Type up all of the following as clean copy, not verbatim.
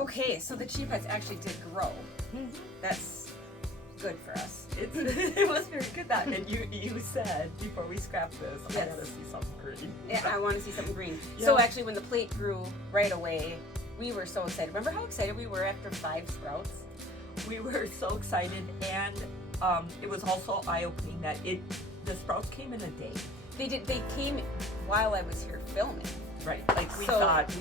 Okay, so the chia pets actually did grow. That's good for us. It was very good that. And you said before we scrapped this, I gotta see something green. Yeah, I want to see something green. Yeah. So actually, when the plate grew right away, we were so excited. Remember how excited we were after 5 sprouts? We were so excited, and it was also eye-opening that the sprouts came in a day. They did. They came while I was here filming. Right, like we thought,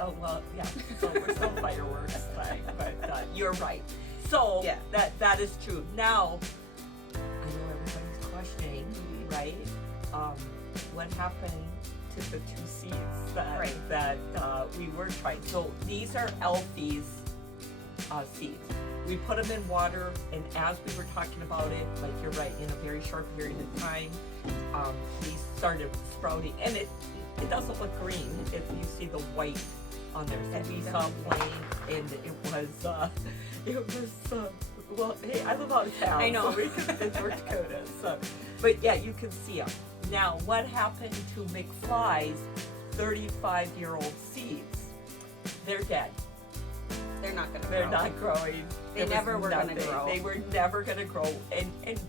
oh well, yeah, so we're still fireworks, right? But you're right. So Yeah. that is true. Now, I know everybody's questioning, right? What happened to the 2 seeds that we were trying? So these are Elfie's seeds. We put them in water, and as we were talking about it, like you're right, in a very short period of time, these started sprouting, and it doesn't look green. You see the white on there. So we saw playing, and it was well, hey, I live out of town. I know. So we can, it's North Dakota. So, but yeah, you can see them. Now, what happened to McFly's 35-year-old seeds? They're dead. They're not going to grow. They're not growing. They never were going to grow. They were never going to grow. And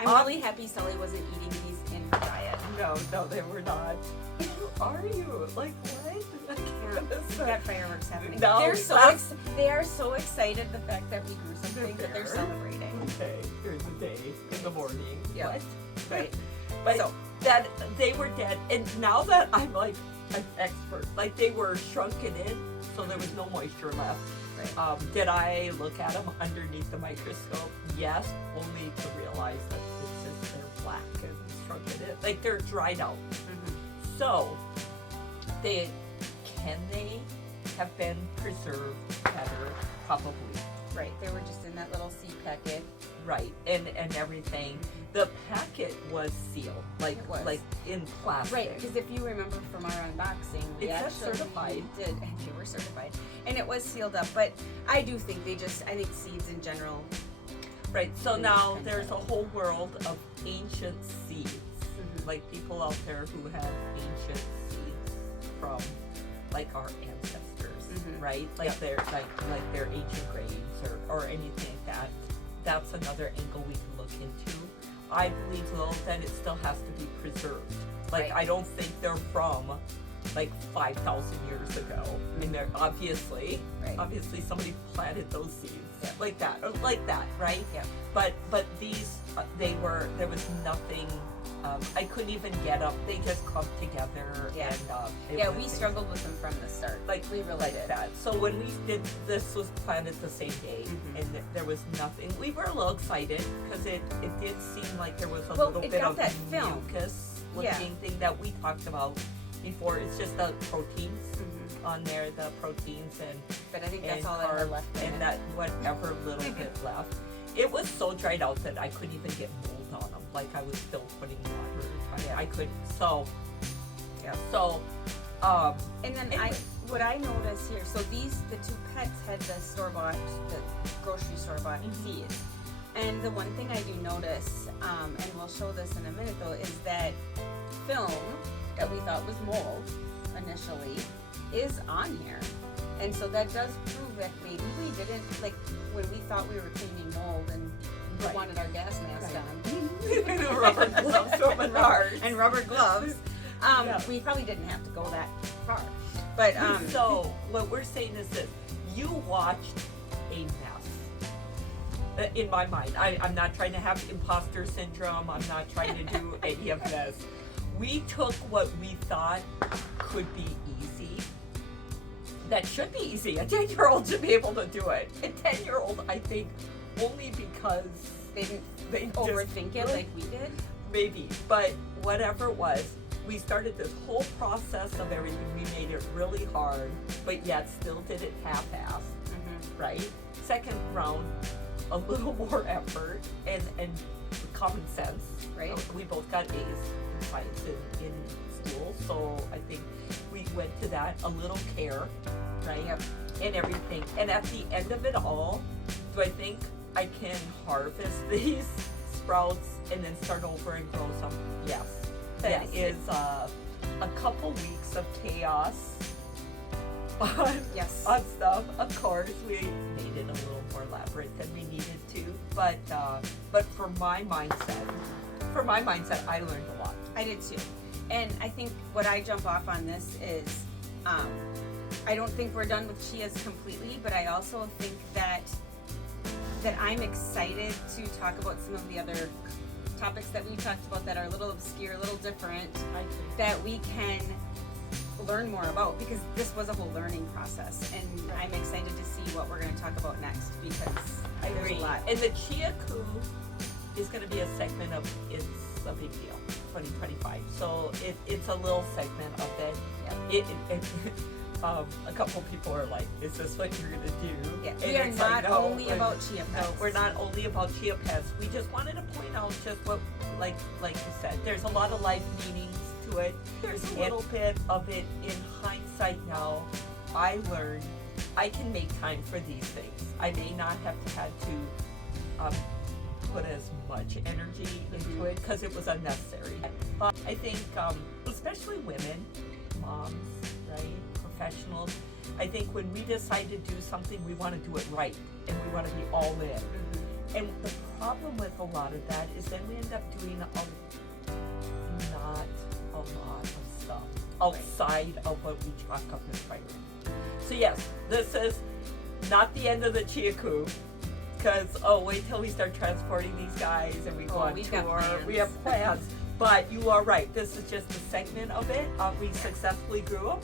I'm really happy Sully wasn't eating these in her diet. No, they were not. Who are you? Like, what? We've got fireworks happening. No, they are so excited the fact that we grew something that they're celebrating. Okay, here's the day in the morning. Yeah. What? Right. But So- that they were dead, and now that I'm like an expert, like they were shrunken in, so there was no moisture left. Right. Did I look at them underneath the microscope? Yes, only to realize that it's just they're black and shrunken in, like they're dried out. So, can they have been preserved better? Probably. Right. They were just in that little seed packet. Right, and everything. The packet was sealed, like It was. like in plastic. Right, because if you remember from our unboxing, we It said actually certified. did, and they were certified, and it was sealed up. But I do think I think seeds in general. Right. So They now kind there's of- a whole world of ancient seeds, like people out there who have ancient seeds from, like our ancestors, right? Like they're like their ancient graves or anything like that. That's another angle we can look into. I believe though that it still has to be preserved. Like Right. I don't think they're from like 5,000 years ago, and they're obviously somebody planted those seeds like that, right? Yeah. But these there was nothing. I couldn't even get up. They just clumped together. Yeah. And We struggled with them from the start. like we really like did. that. So when we did this was planted the same day, and there was nothing. We were a little excited because it did seem like there was a little it bit got of that film. mucus Yeah. looking thing that we talked about before. It's just the proteins on there, the proteins and But I think that's and all that had carbs left in and it. that whatever little bit left. It was so dried out that I couldn't even get mold on them. Like I was still putting water. I couldn't. So Yeah. So And then anyway. what I noticed here, so the 2 pets had the grocery store bought seeds. And the one thing I do notice, and we'll show this in a minute though, is that film that we thought was mold initially is on here. And so that does prove that maybe we didn't, like when we thought we were cleaning mold and we Right. wanted our gas mask on. rubber gloves from Menards. And rubber gloves. Yeah. We probably didn't have to go that far. But So what we're saying is this: you watched a mess. In my mind, I'm not trying to have imposter syndrome. I'm not trying to do any of this. We took what we thought could be easy. That should be easy. A 10-year-old should be able to do it. A 10-year-old, I think, only because they didn't they just overthink it like we did. Maybe, but whatever it was, we started this whole process of everything. We made it really hard, but yet still did it half-assed, right? Second round, a little more effort and common sense, Right. We both got A's in science in school, so I think we went to that. A little care, right? Yep. And everything. And at the end of it all, do I think I can harvest these sprouts and then start over and grow some? Yes. That Yes. is a couple weeks of chaos on, Yes. on stuff. Of course, we made it a little more elaborate than we needed to, but for my mindset, I learned a lot. I did too. And I think what I jump off on this is, I don't think we're done with Chia's completely, but I also think that I'm excited to talk about some of the other topics that we talked about that are a little obscure, a little different, that we can learn more about, because this was a whole learning process, and I'm excited to see what we're going to talk about next, because I there's agree. a lot. And the Chia Coup is going to be a segment of It's a Big Deal 2025. So it's a little segment of it. A couple people are like, "Is this what you're going to do?" Yeah. And We are it's not like, no, only about Chia pets. No, we're not only about Chia pets. We just wanted to point out just what, like you said, there's a lot of life meanings to it. There's a little bit of it in hindsight now. I learned I can make time for these things. I may not have had to put as much energy into it because it was unnecessary. But I think, especially women, moms, right, professionals, I think when we decide to do something, we want to do it right, and we want to be all in. And the problem with a lot of that is then we end up doing not a lot of stuff outside of what we chalk up as priority. So yes, this is not the end of the Chia Coup, because wait till we start transporting these guys and we go on tour. We have plans. But you are right. This is just a segment of it. We successfully grew them,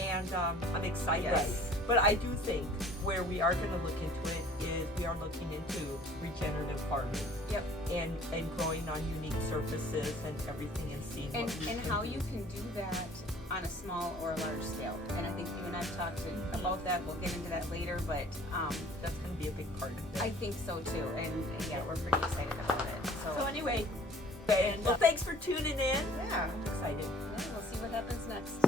and I'm excited. Yes. But I do think where we are going to look into it is we are looking into regenerative farming. Yep. And growing on unique surfaces and everything, and seeing what we and can how do. you can do that on a small or a large scale. And I think you and I've talked about that. We'll get into that later, but that's going to be a big part of it. I think so too. And yeah, we're pretty excited about it. So anyway, and well, thanks for tuning in. Yeah. I'm excited. Yeah, we'll see what happens next.